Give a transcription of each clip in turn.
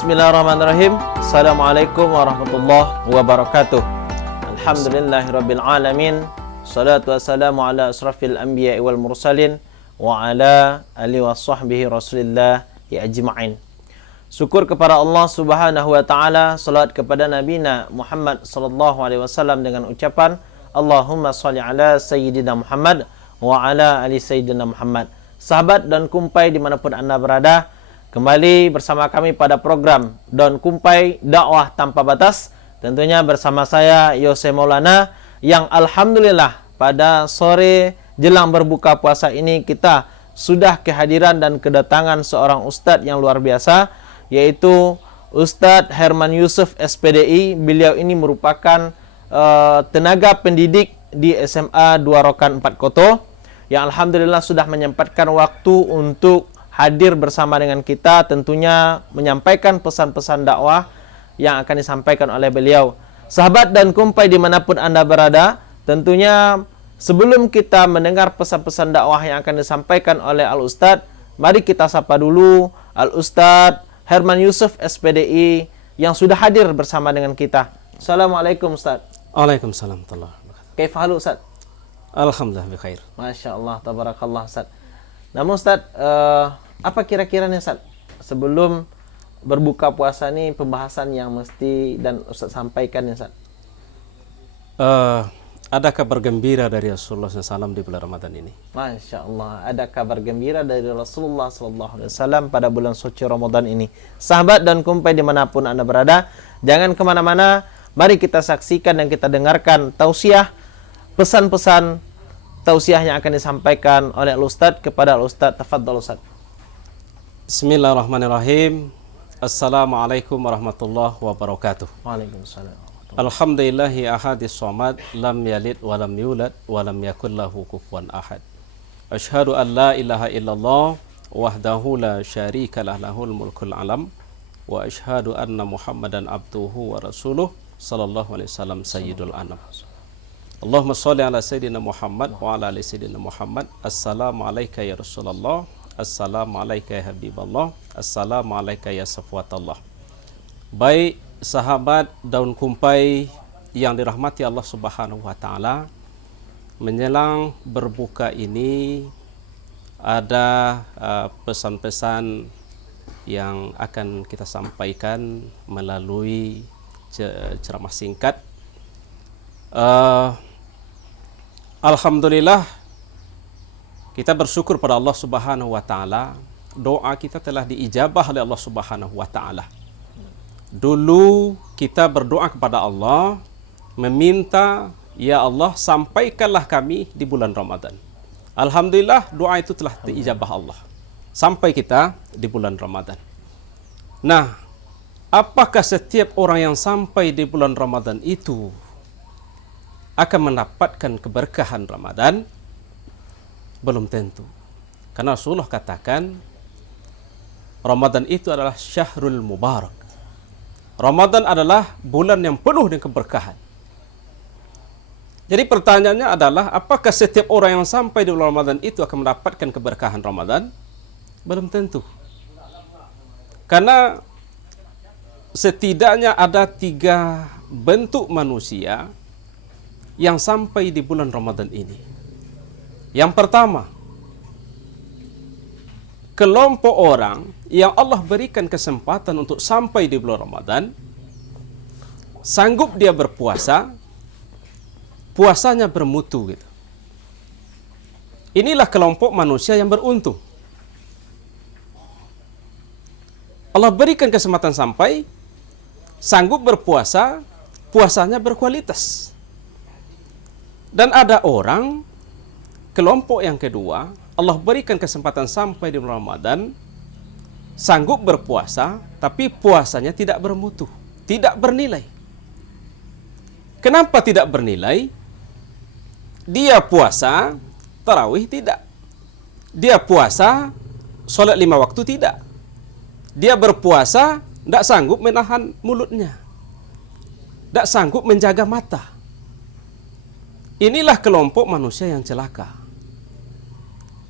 Bismillahirrahmanirrahim. Assalamualaikum warahmatullahi wabarakatuh. Alhamdulillahirabbil alamin. Salatu wassalamu ala asrafil anbiya'i wal mursalin wa ala alihi washabbihi rasulillah ya ajma'in. Syukur kepada Allah Subhanahu wa taala, salat kepada nabina Muhammad sallallahu alaihi wasallam dengan ucapan Allahumma shalli ala sayyidina Muhammad wa ala ali sayyidina Muhammad. Sahabat dan kumpai dimanapun Anda berada, kembali bersama kami pada program Daun Kumpai Dakwah Tanpa Batas. Tentunya bersama saya Yose Maulana, yang alhamdulillah pada sore jelang berbuka puasa ini kita sudah kehadiran dan kedatangan seorang ustadz yang luar biasa, yaitu Ustadz Herman Yusuf SPDI. Beliau ini merupakan tenaga pendidik di SMA 2 Rokan 4 Koto, yang alhamdulillah sudah menyempatkan waktu untuk hadir bersama dengan kita, tentunya menyampaikan pesan-pesan dakwah yang akan disampaikan oleh beliau. Sahabat dan kumpai dimanapun Anda berada, tentunya sebelum kita mendengar pesan-pesan dakwah yang akan disampaikan oleh Al-Ustadz, mari kita sapa dulu Al-Ustadz Herman Yusuf SPDI yang sudah hadir bersama dengan kita. Assalamualaikum Ustadz. Waalaikumsalam warahmatullahi wabarakatuh. Kaif halu Ustadz? Alhamdulillah bikhair. Masya Allah, tabarakallah Ustadz. Namun Ustadz, apa kira-kiranya Ustadz, sebelum berbuka puasa ini, pembahasan yang mesti dan Ustadz sampaikan ya Ustadz? Ada kabar gembira dari Rasulullah SAW di bulan Ramadan ini. Masya Allah, ada kabar gembira dari Rasulullah SAW pada bulan suci Ramadan ini. Sahabat dan kumpai dimanapun Anda berada, jangan kemana-mana. Mari kita saksikan dan kita dengarkan tausiah, pesan-pesan tausiah yang akan disampaikan oleh Al-Ustadz kepada Al-Ustadz. Tafadhal Ustadz. Bismillahirrahmanirrahim. Assalamualaikum warahmatullahi wabarakatuh. Waalaikumsalam. Alhamdulillahi ahadis somad, lam yalid walam yulad walam yakul lahu kufuwan ahad. Ashhadu an la ilaha illallah wahdahu la syarika lah, lahul mulkul alam, wa ashhadu anna Muhammadan abduhu wa rasuluh sallallahu alaihi wasallam sayyidul anam. Allahumma sholli ala sayyidina Muhammad wa ala ali sayyidina Muhammad. Assalamu alayka ya Rasulullah, assalamu alayka ya Habiballah, assalamu alayka ya Safwatallah. Baik sahabat Daun Kumpai yang dirahmati Allah Subhanahu wa taala, menjelang berbuka ini ada pesan-pesan yang akan kita sampaikan melalui ceramah singkat. Alhamdulillah, kita bersyukur pada Allah Subhanahu wa taala, doa kita telah diijabah oleh Allah Subhanahu wa taala. Dulu kita berdoa kepada Allah, meminta, ya Allah sampaikanlah kami di bulan Ramadan. Alhamdulillah, doa itu telah diijabah Allah sampai kita di bulan Ramadan. Nah, apakah setiap orang yang sampai di bulan Ramadan itu akan mendapatkan keberkahan Ramadan? Belum tentu. Karena Rasulullah katakan Ramadan itu adalah syahrul mubarak. Ramadan adalah bulan yang penuh dengan keberkahan. Jadi pertanyaannya adalah, apakah setiap orang yang sampai di bulan Ramadan itu akan mendapatkan keberkahan Ramadan? Belum tentu. Karena setidaknya ada 3 bentuk manusia yang sampai di bulan Ramadan ini. Yang pertama, kelompok orang yang Allah berikan kesempatan untuk sampai di bulan Ramadan, sanggup dia berpuasa, puasanya bermutu gitu. Inilah kelompok manusia yang beruntung. Allah berikan kesempatan sampai, sanggup berpuasa, puasanya berkualitas. Dan ada orang, kelompok yang kedua, Allah berikan kesempatan sampai di bulan Ramadan, sanggup berpuasa, tapi puasanya tidak bermutu, tidak bernilai. Kenapa tidak bernilai? Dia puasa, tarawih tidak. Dia puasa, sholat 5 waktu tidak. Dia berpuasa, tidak sanggup menahan mulutnya, tidak sanggup menjaga mata. Inilah kelompok manusia yang celaka.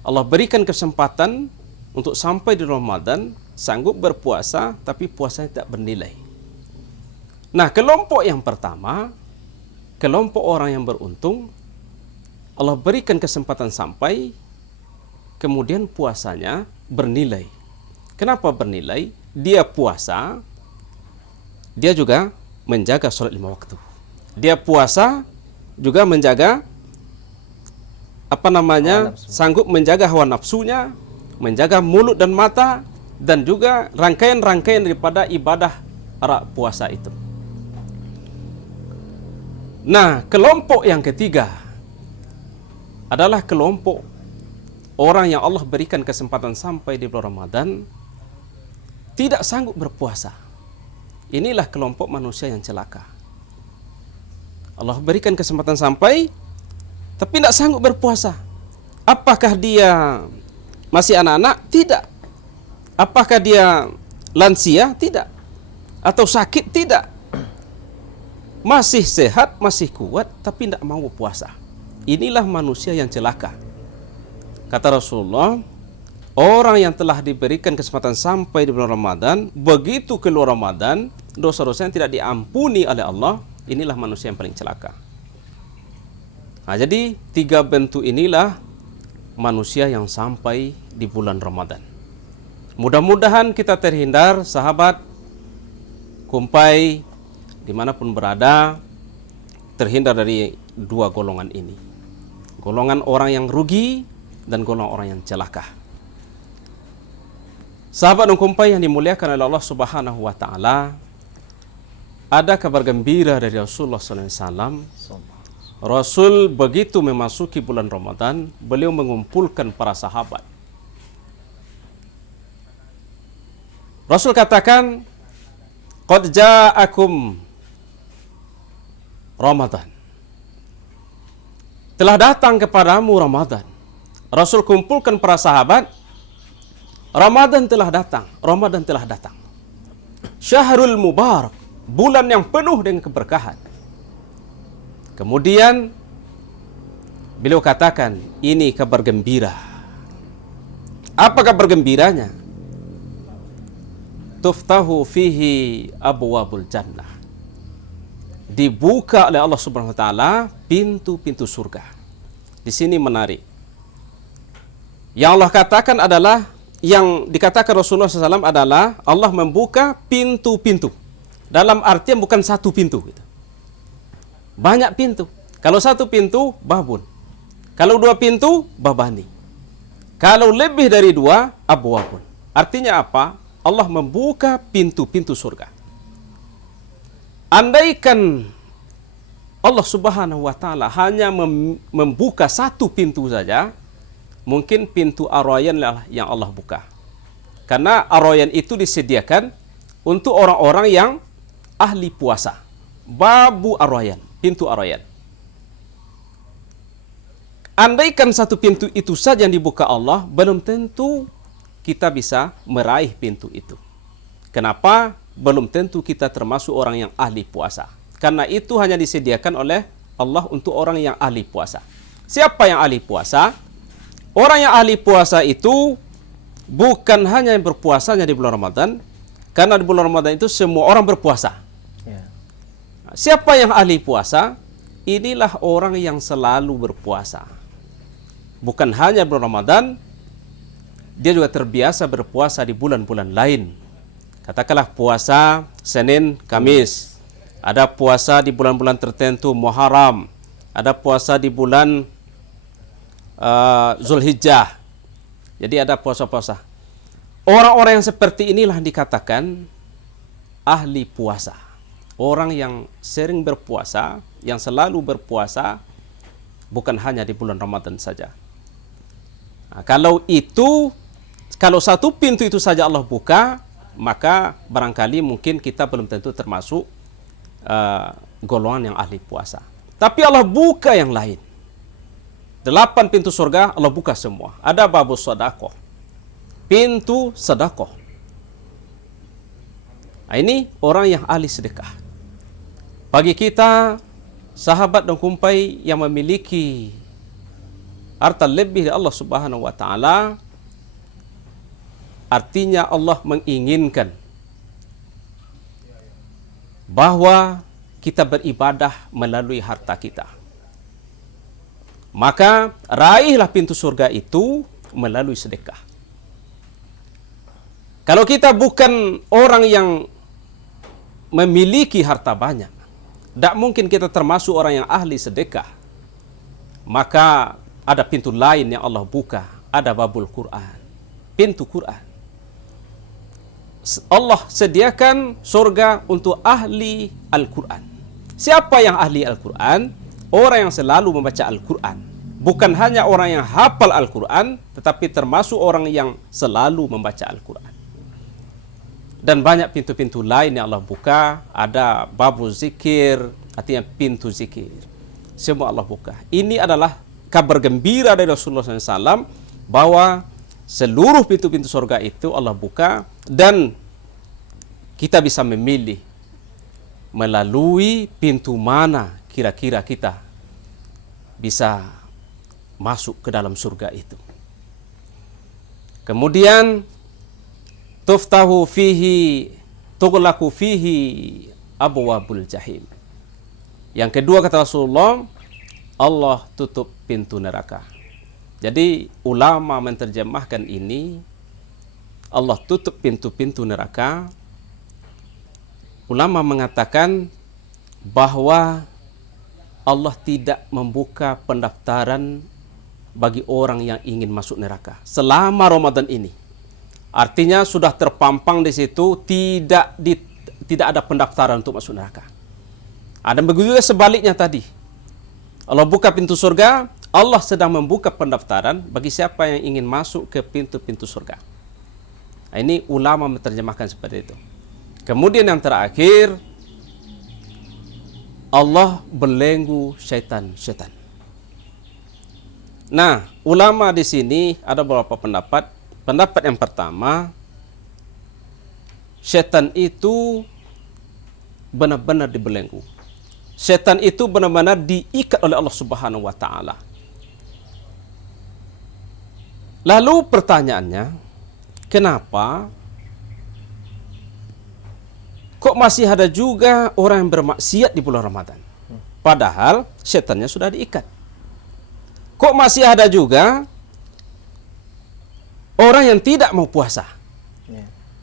Allah berikan kesempatan untuk sampai di Ramadan, sanggup berpuasa tapi puasanya tidak bernilai. Nah, kelompok yang pertama, kelompok orang yang beruntung, Allah berikan kesempatan sampai, kemudian puasanya bernilai. Kenapa bernilai? Dia puasa, dia juga menjaga sholat 5 waktu. Dia puasa, juga menjaga sanggup menjaga hawa nafsunya, menjaga mulut dan mata, dan juga rangkaian-rangkaian daripada ibadah puasa itu. Nah, kelompok yang ketiga adalah kelompok orang yang Allah berikan kesempatan sampai di bulan Ramadan tidak sanggup berpuasa. Inilah kelompok manusia yang celaka. Allah berikan kesempatan sampai tapi tidak sanggup berpuasa. Apakah dia masih anak-anak? Tidak. Apakah dia lansia? Tidak. Atau sakit? Tidak. Masih sehat, masih kuat, tapi tidak mau puasa. Inilah manusia yang celaka. Kata Rasulullah, orang yang telah diberikan kesempatan sampai di bulan Ramadan, begitu keluar Ramadan, dosa-dosa yang tidak diampuni oleh Allah, inilah manusia yang paling celaka. Nah, jadi 3 bentuk inilah manusia yang sampai di bulan Ramadan. Mudah-mudahan kita terhindar, sahabat, kumpai, dimanapun berada, terhindar dari 2 golongan ini. Golongan orang yang rugi dan golongan orang yang celaka. Sahabat dan kumpai yang dimuliakan oleh Allah Subhanahu wa taala, ada kabar gembira dari Rasulullah SAW. Rasul begitu memasuki bulan Ramadan, beliau mengumpulkan para sahabat. Rasul katakan, "Qad ja'akum Ramadan." Telah datang kepadamu Ramadan. Rasul kumpulkan para sahabat, Ramadan telah datang, Ramadan telah datang. Syahrul Mubarak, bulan yang penuh dengan keberkahan. Kemudian beliau katakan, ini kabar gembira. Apa kabar gembiranya? Tuftahu fihi abwabul jannah. Dibuka oleh Allah Subhanahu wa taala pintu-pintu surga. Di sini menarik. Yang Allah katakan adalah, yang dikatakan Rasulullah SAW adalah Allah membuka pintu-pintu. Dalam artian bukan satu pintu. Banyak pintu. Kalau satu pintu, babun. Kalau 2 pintu, babani. Kalau lebih dari 2, abwabun. Artinya apa? Allah membuka pintu-pintu surga. Andaikan Allah Subhanahu wa taala hanya membuka satu pintu saja, mungkin pintu Ar-Rayyan yang Allah buka. Karena Ar-Rayyan itu disediakan untuk orang-orang yang ahli puasa. Babu Ar-Rayyan, pintu Ar-Rayyan. Andaikan satu pintu itu saja yang dibuka Allah, belum tentu kita bisa meraih pintu itu. Kenapa? Belum tentu kita termasuk orang yang ahli puasa. Karena itu hanya disediakan oleh Allah untuk orang yang ahli puasa. Siapa yang ahli puasa? Orang yang ahli puasa itu bukan hanya yang berpuasanya di bulan Ramadan, karena di bulan Ramadan itu semua orang berpuasa. Ya. Siapa yang ahli puasa? Inilah orang yang selalu berpuasa. Bukan hanya bulan Ramadan, dia juga terbiasa berpuasa di bulan-bulan lain. Katakanlah puasa Senin, Kamis. Ada puasa di bulan-bulan tertentu, Muharram. Ada puasa di bulan Zulhijjah. Jadi ada puasa-puasa. Orang-orang yang seperti inilah dikatakan ahli puasa. Orang yang sering berpuasa, yang selalu berpuasa, bukan hanya di bulan Ramadan saja. Nah, kalau satu pintu itu saja Allah buka, maka barangkali mungkin kita belum tentu termasuk golongan yang ahli puasa. Tapi Allah buka yang lain. 8 pintu surga Allah buka semua. Ada babus sedekah, pintu sedekah. Nah, ini orang yang ahli sedekah. Bagi kita, sahabat dan kumpai yang memiliki harta lebih dari Allah Subhanahu wa taala, artinya Allah menginginkan bahwa kita beribadah melalui harta kita. Maka raihlah pintu surga itu melalui sedekah. Kalau kita bukan orang yang memiliki harta banyak, tidak mungkin kita termasuk orang yang ahli sedekah. Maka ada pintu lain yang Allah buka, ada babul Quran, pintu Quran. Allah sediakan surga untuk ahli Al-Quran. Siapa yang ahli Al-Quran? Orang yang selalu membaca Al-Quran. Bukan hanya orang yang hafal Al-Quran, tetapi termasuk orang yang selalu membaca Al-Quran. Dan banyak pintu-pintu lain yang Allah buka. Ada babu zikir, artinya pintu zikir. Semua Allah buka. Ini adalah kabar gembira dari Rasulullah SAW bahwa seluruh pintu-pintu surga itu Allah buka, dan kita bisa memilih melalui pintu mana kira-kira kita bisa masuk ke dalam surga itu. Kemudian tuftahu fihi tughlaqu fihi abwabul jahim. Yang kedua kata Rasulullah, Allah tutup pintu neraka. Jadi ulama menerjemahkan ini, Allah tutup pintu-pintu neraka. Ulama mengatakan bahwa Allah tidak membuka pendaftaran bagi orang yang ingin masuk neraka selama Ramadan ini. Artinya sudah terpampang di situ, tidak ada pendaftaran untuk masuk neraka. Ada begitu juga sebaliknya tadi. Allah buka pintu surga, Allah sedang membuka pendaftaran bagi siapa yang ingin masuk ke pintu-pintu surga. Nah, ini ulama menerjemahkan seperti itu. Kemudian yang terakhir, Allah belenggu syaitan-syaitan. Nah, ulama di sini ada beberapa pendapat. Pendapat yang pertama, syaitan itu benar-benar dibelenggu. Syaitan itu benar-benar diikat oleh Allah Subhanahu wa taala. Lalu pertanyaannya, kenapa kok masih ada juga orang yang bermaksiat di bulan Ramadan? Padahal syaitannya sudah diikat. Kok masih ada juga orang yang tidak mau puasa?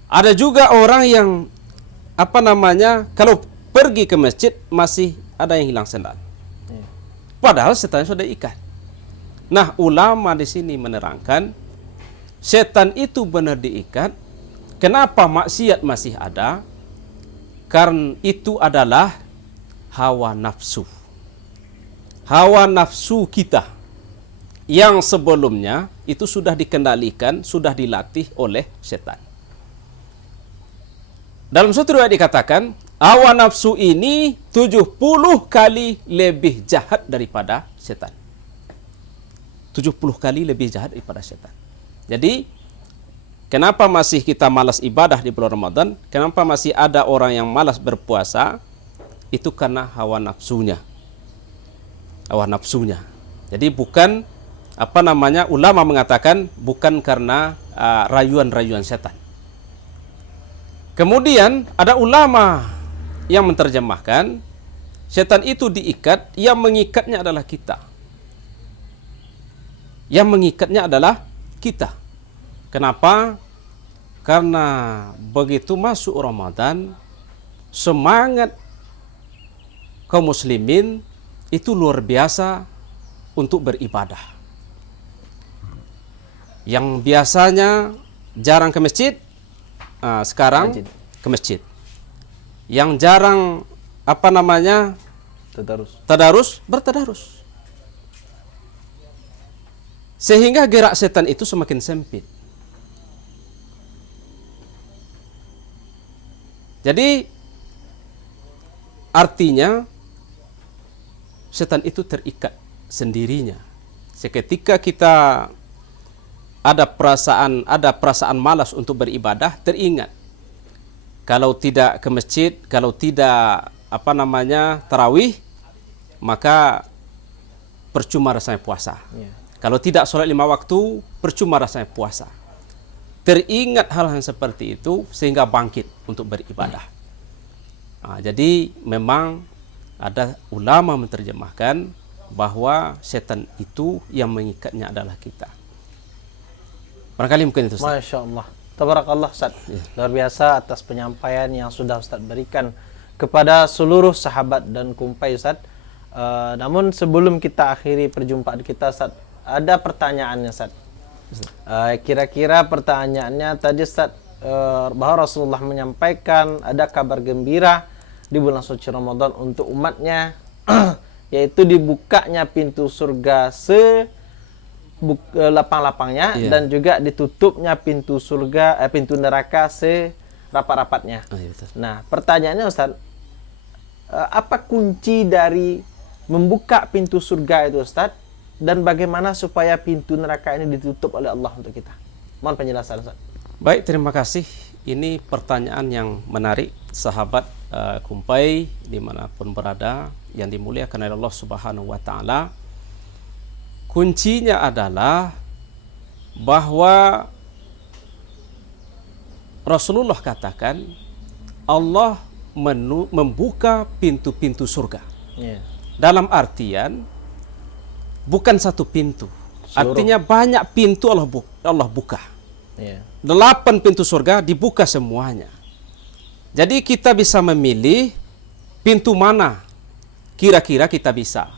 Ada juga orang yang kalau pergi ke masjid masih ada yang hilang sendal. Padahal setannya sudah diikat. Nah, ulama di sini menerangkan setan itu benar diikat. Kenapa maksiat masih ada? Karena itu adalah hawa nafsu. Hawa nafsu kita yang sebelumnya itu sudah dikendalikan, sudah dilatih oleh setan. Dalam suatu riwayat dikatakan, hawa nafsu ini 70 kali lebih jahat daripada setan. 70 kali lebih jahat daripada setan. Jadi, kenapa masih kita malas ibadah di bulan Ramadan? Kenapa masih ada orang yang malas berpuasa? Itu karena hawa nafsunya. Hawa nafsunya. Jadi bukan ulama mengatakan bukan karena rayuan-rayuan setan. Kemudian ada ulama yang menerjemahkan setan itu diikat, yang mengikatnya adalah kita. Yang mengikatnya adalah kita. Kenapa? Karena begitu masuk Ramadan, semangat kaum muslimin itu luar biasa untuk beribadah. Yang biasanya jarang ke masjid, sekarang ke masjid. Yang jarang tadarus, bertadarus. Sehingga gerak setan itu semakin sempit. Jadi artinya setan itu terikat sendirinya. Seketika kita ada perasaan malas untuk beribadah, teringat kalau tidak ke masjid, kalau tidak tarawih, maka percuma rasanya puasa. Kalau tidak sholat 5 waktu, percuma rasanya puasa. teringat hal yang seperti itu sehingga bangkit untuk beribadah. Jadi memang ada ulama menerjemahkan bahwa setan itu yang mengikatnya adalah kita. Barangkali mungkin itu, Ustaz. Masya Allah. Tabarakallah, Ustaz. Luar biasa atas penyampaian yang sudah Ustaz berikan kepada seluruh sahabat dan kumpai, Ustaz. Namun sebelum kita akhiri perjumpaan kita, Ustaz, ada pertanyaannya, Ustaz. Kira-kira pertanyaannya tadi, Ustaz, bahwa Rasulullah menyampaikan ada kabar gembira di bulan suci Ramadan untuk umatnya, yaitu dibukanya pintu surga lapang-lapangnya, dan juga ditutupnya pintu surga, pintu neraka serapat-rapatnya. Nah, pertanyaannya, Ustaz, apa kunci dari membuka pintu surga itu, Ustaz? Dan bagaimana supaya pintu neraka ini ditutup oleh Allah untuk kita? Mohon penjelasan, Ustaz. Baik, terima kasih. Ini pertanyaan yang menarik, sahabat kumpai dimanapun berada yang dimuliakan oleh Allah Subhanahu wa Ta'ala. Kuncinya adalah bahwa Rasulullah katakan Allah membuka pintu-pintu surga. Dalam artian bukan satu pintu. Artinya banyak pintu Allah buka. 8 pintu surga dibuka semuanya. Jadi kita bisa memilih pintu mana kira-kira kita bisa.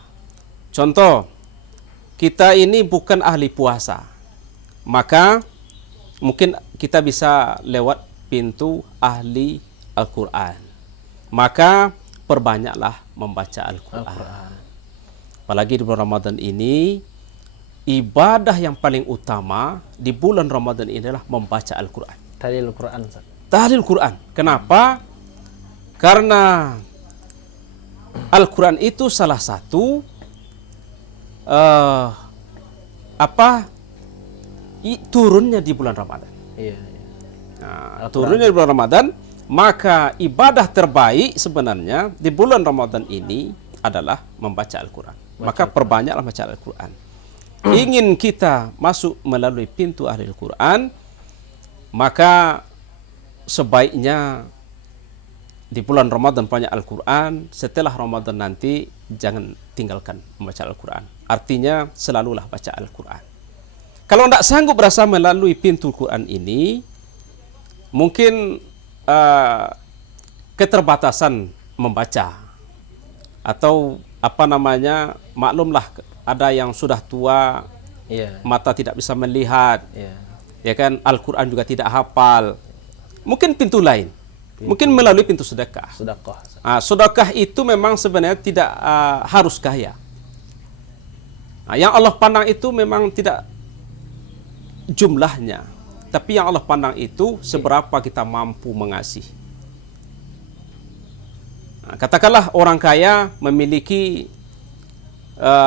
Contoh, kita ini bukan ahli puasa, maka mungkin kita bisa lewat pintu ahli Al-Quran. Maka perbanyaklah membaca Al-Quran. Apalagi di bulan Ramadan ini, ibadah yang paling utama di bulan Ramadan ini adalah membaca Al-Quran. Tahlil Quran. Tahlil Quran. Kenapa? Karena Al-Quran itu salah satu turunnya di bulan Ramadan. Turunnya di bulan Ramadan, maka ibadah terbaik sebenarnya di bulan Ramadan ini adalah membaca Al-Quran. Maka perbanyaklah membaca Al-Quran. Ingin kita masuk melalui pintu ahli Al-Quran, maka sebaiknya di bulan Ramadan banyak Al-Quran. Setelah Ramadan nanti jangan tinggalkan membaca Al-Quran. Artinya selalulah baca Al-Quran. Kalau tidak sanggup berasa melalui pintu Al-Quran ini, mungkin keterbatasan membaca, atau maklumlah ada yang sudah tua, mata tidak bisa melihat, ya kan, Al-Quran juga tidak hafal. Mungkin pintu lain, mungkin melalui pintu sedekah. Sedekah itu memang sebenarnya tidak harus kaya. Yang Allah pandang itu memang tidak jumlahnya, tapi yang Allah pandang itu seberapa kita mampu mengasihi. Katakanlah orang kaya memiliki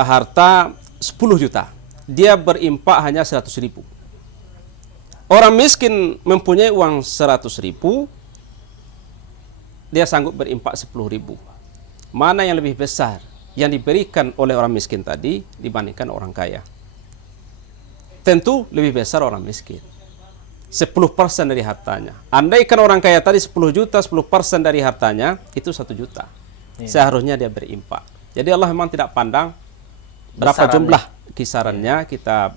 harta 10 juta, dia berimpak hanya 100.000. Orang miskin mempunyai uang 100.000, dia sanggup berimpak 10.000. Mana yang lebih besar yang diberikan oleh orang miskin tadi dibandingkan orang kaya? Tentu lebih besar orang miskin. 10% dari hartanya. Andaikan orang kaya tadi 10 juta, 10% dari hartanya itu 1 juta. Seharusnya dia berimpak. Jadi Allah memang tidak pandang berapa jumlah kisarannya kita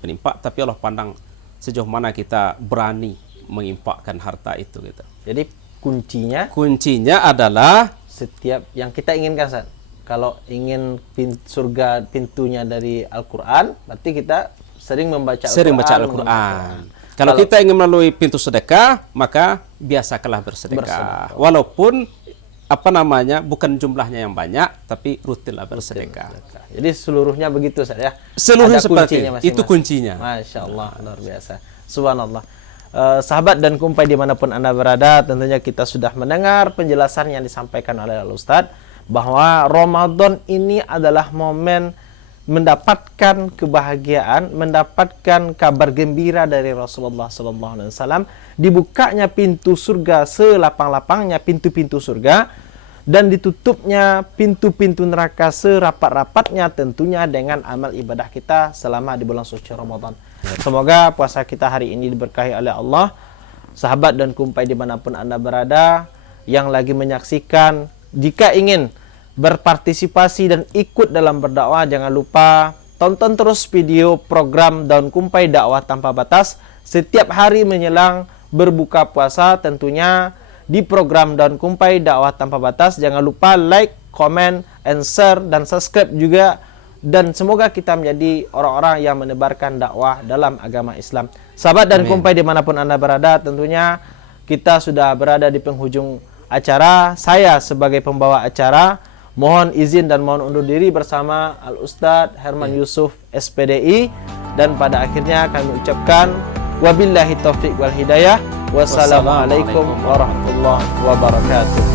berimpak, tapi Allah pandang sejauh mana kita berani mengimpakkan harta itu gitu. Jadi kuncinya adalah setiap yang kita inginkan, Ustaz. Kalau ingin surga pintunya dari Al-Quran, berarti kita sering membaca Al-Quran. Kalau kita ingin melalui pintu sedekah, maka biasakanlah bersedekah. Walaupun bukan jumlahnya yang banyak, tapi rutinlah bersedekah. Jadi seluruhnya begitu, Ustaz, ya. Seluruhnya seperti itu kuncinya. Masya Allah, luar biasa. Subhanallah. Sahabat dan kumpai dimanapun Anda berada, tentunya kita sudah mendengar penjelasan yang disampaikan oleh Al-Ustadz, bahwa Ramadan ini adalah momen mendapatkan kebahagiaan, mendapatkan kabar gembira dari Rasulullah SAW, dibukanya pintu surga selapang-lapangnya, pintu-pintu surga, dan ditutupnya pintu-pintu neraka serapat-rapatnya, tentunya dengan amal ibadah kita selama di bulan suci Ramadan. Semoga puasa kita hari ini diberkahi oleh Allah. Sahabat dan kumpai dimanapun Anda berada, yang lagi menyaksikan, jika ingin berpartisipasi dan ikut dalam berdakwah, jangan lupa tonton terus video program Daun Kumpai Dakwah Tanpa Batas setiap hari menjelang berbuka puasa. Tentunya di program Daun Kumpai Dakwah Tanpa Batas, jangan lupa like, comment, and share, dan subscribe juga. Dan semoga kita menjadi orang-orang yang menebarkan dakwah dalam agama Islam. Sahabat dan kumpai dimanapun Anda berada, tentunya kita sudah berada di penghujung acara. Saya sebagai pembawa acara mohon izin dan mohon undur diri bersama Al-Ustadz Herman Yusuf SPDI. Dan pada akhirnya kami ucapkan wabillahi taufiq wal hidayah. Wassalamualaikum warahmatullahi wabarakatuh.